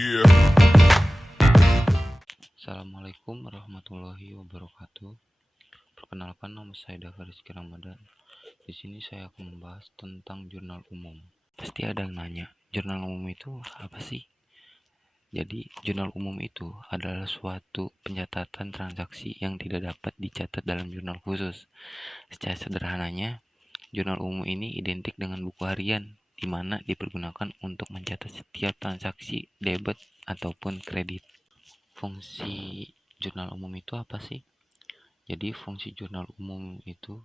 Yeah. Assalamualaikum warahmatullahi wabarakatuh. Perkenalkan, nama saya Dava Rizky Ramadan. Di sini saya akan membahas tentang jurnal umum. Pasti ada yang nanya, jurnal umum itu apa sih? Jadi, jurnal umum itu adalah suatu pencatatan transaksi yang tidak dapat dicatat dalam jurnal khusus. Secara sederhananya, jurnal umum ini identik dengan buku harian, di mana dipergunakan untuk mencatat setiap transaksi debit ataupun kredit. Fungsi jurnal umum itu apa sih? Jadi fungsi jurnal umum itu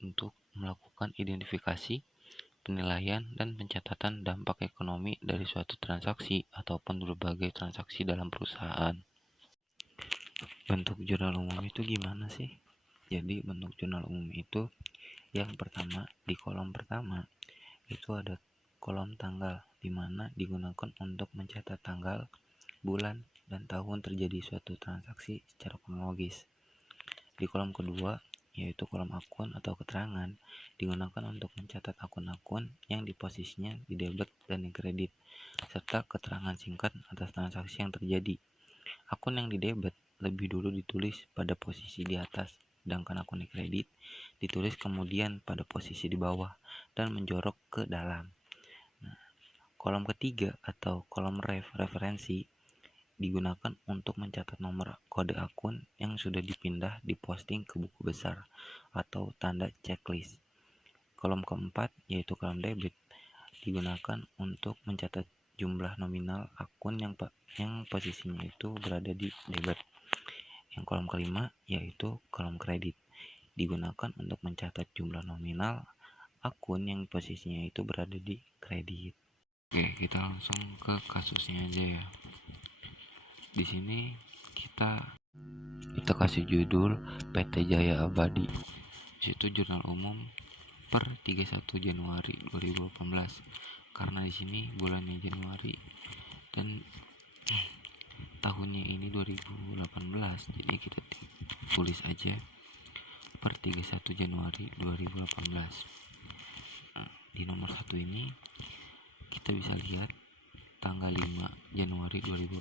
untuk melakukan identifikasi, penilaian, dan pencatatan dampak ekonomi dari suatu transaksi ataupun berbagai transaksi dalam perusahaan. Bentuk jurnal umum itu gimana sih? Jadi bentuk jurnal umum itu yang pertama, di kolom pertama itu ada kolom tanggal, di mana digunakan untuk mencatat tanggal, bulan, dan tahun terjadi suatu transaksi secara kronologis. Di kolom kedua, yaitu kolom akun atau keterangan, digunakan untuk mencatat akun-akun yang di posisinya di debit dan di kredit, serta keterangan singkat atas transaksi yang terjadi. Akun yang di debit lebih dulu ditulis pada posisi di atas, sedangkan akun di kredit ditulis kemudian pada posisi di bawah dan menjorok ke dalam. Nah, kolom ketiga atau kolom referensi digunakan untuk mencatat nomor kode akun yang sudah dipindah diposting ke buku besar atau tanda checklist. Kolom keempat, yaitu kolom debit, digunakan untuk mencatat jumlah nominal akun yang posisinya itu berada di debit. Yang kolom kelima, yaitu kolom kredit, digunakan untuk mencatat jumlah nominal akun yang posisinya itu berada di kredit. Oke, kita langsung ke kasusnya aja ya. Di sini kita kasih judul PT Jaya Abadi. Situ jurnal umum per 31 Januari 2018. Karena di sini bulannya Januari dan tahunnya ini 2018, jadi kita tulis aja per 31 Januari 2018. Nah, di nomor 1 ini kita bisa lihat tanggal 5 Januari 2018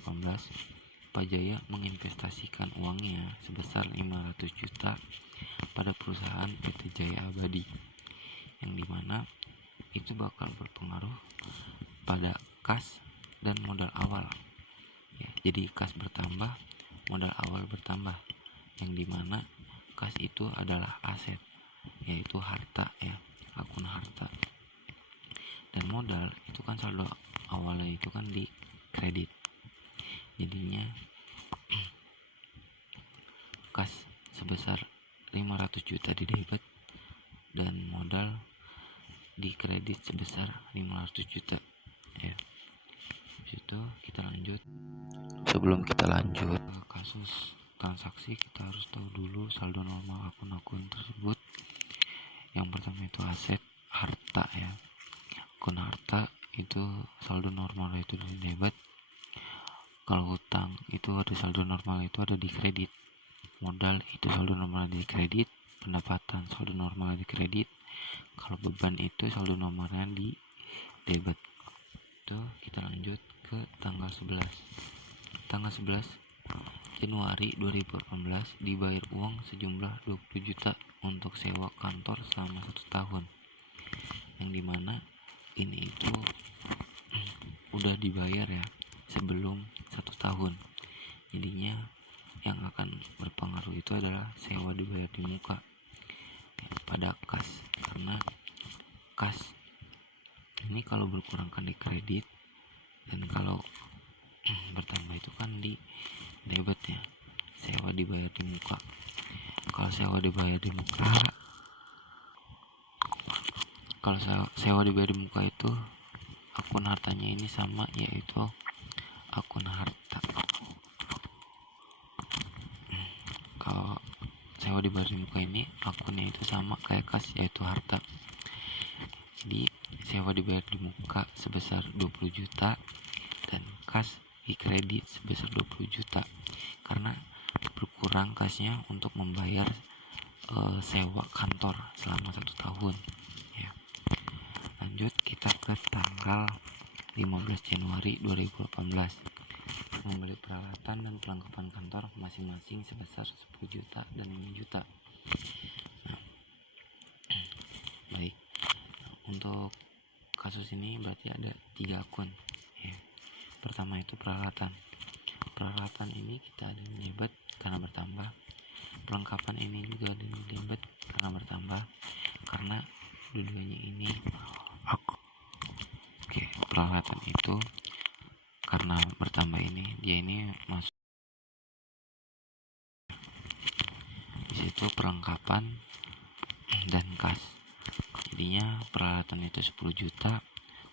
Pak Jaya menginvestasikan uangnya sebesar 500 juta pada perusahaan PT Jaya Abadi, yang dimana itu bakal berpengaruh pada kas dan modal awal ya. Jadi kas bertambah, modal awal bertambah, yang dimana kas itu adalah aset, yaitu harta ya, akun harta, dan modal itu kan saldo awalnya itu kan di kredit. Jadinya kas sebesar 500 juta di debit dan modal di kredit sebesar 500 juta ya. Situ kita lanjut. Sebelum kita lanjut ke kasus transaksi, kita harus tahu dulu saldo normal akun-akun tersebut. Yang pertama itu aset, harta ya. Akun harta itu saldo normal itu di debit. Kalau hutang itu ada saldo normal itu ada di kredit. Modal itu saldo normal di kredit. Pendapatan saldo normal di kredit. Kalau beban itu saldo normalnya di debit. Itu kita lanjut ke tanggal 11. Tanggal 11 Januari 2018 dibayar uang sejumlah 20 juta untuk sewa kantor selama 1 tahun. Yang dimana ini itu udah dibayar ya sebelum 1 tahun. Jadinya yang akan berpengaruh itu adalah sewa dibayar di muka ya, pada kas, karena kas ini kalau berkurangkan di kredit dan kalau bertambah itu kan di debit ya. Sewa dibayar di muka. Kalau sewa dibayar di muka itu akun hartanya ini sama, yaitu akun harta. Kalau sewa dibayar di muka ini akunnya itu sama kayak kas, yaitu harta. Jadi sewa dibayar di muka sebesar 20 juta dan kas di kredit sebesar 20 juta karena berkurang kasnya untuk membayar sewa kantor selama 1 tahun ya. Lanjut kita ke tanggal 15 Januari 2018. Membeli peralatan dan perlengkapan kantor masing-masing sebesar 10 juta dan 5 juta. Nah, baik. Untuk kasus ini berarti ada 3 akun. Ya. Pertama itu peralatan. Peralatan ini kita ada di debit karena bertambah. Perlengkapan ini juga ada di debit karena bertambah. Karena dua-duanya ini peralatan itu karena bertambah ini dia ini masuk di situ perlengkapan dan kas. Jadinya peralatan itu 10 juta,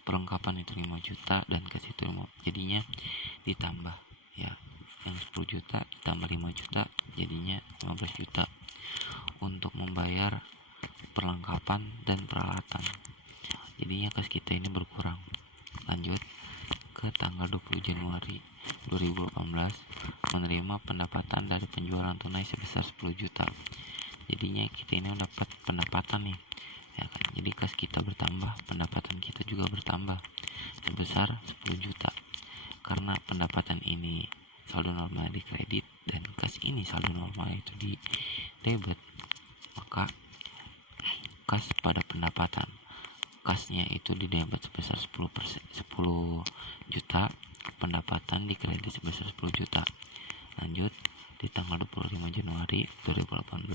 perlengkapan itu 5 juta dan kas itu 5. Jadinya ditambah ya. Yang 10 juta ditambah 5 juta jadinya 15 juta untuk membayar perlengkapan dan peralatan. Jadinya kas kita ini berkurang. Lanjut ke tanggal 20 Januari 2018 menerima pendapatan dari penjualan tunai sebesar 10 juta. Jadinya kita ini dapat pendapatan nih. Ya kan? Jadi kas kita bertambah, pendapatan kita juga bertambah sebesar 10 juta. Karena pendapatan ini saldo normal di kredit dan kas ini saldo normal itu di debit, maka kas pada pendapatan kasnya itu di debit sebesar 10 juta, pendapatan di kredit sebesar 10 juta. Lanjut di tanggal 25 Januari 2018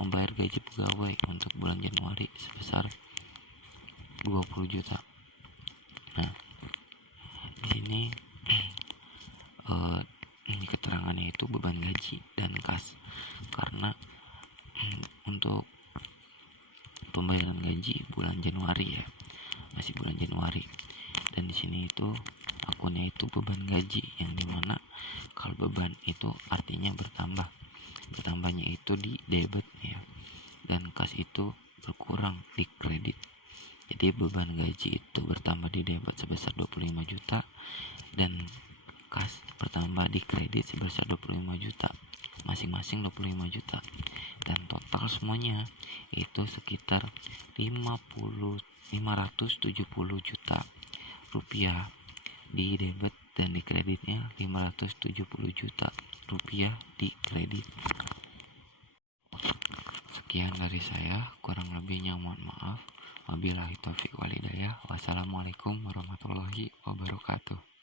membayar gaji pegawai untuk bulan Januari sebesar 20 juta. Nah, di sini di keterangannya itu beban gaji dan kas. Karena untuk pembayaran gaji bulan Januari ya, masih bulan Januari, dan di sini itu akunnya itu beban gaji, yang dimana kalau beban itu artinya bertambahnya itu di debit ya, dan kas itu berkurang di kredit. Jadi beban gaji itu bertambah di debit sebesar 25 juta dan kas bertambah di kredit sebesar 25 juta, masing-masing 25 juta, dan total semuanya itu sekitar 570 juta rupiah di debit, dan di kreditnya 570 juta rupiah di kredit. Sekian dari saya, kurang lebihnya mohon maaf. Wabillahi taufiq wal hidayah. Wassalamualaikum warahmatullahi wabarakatuh.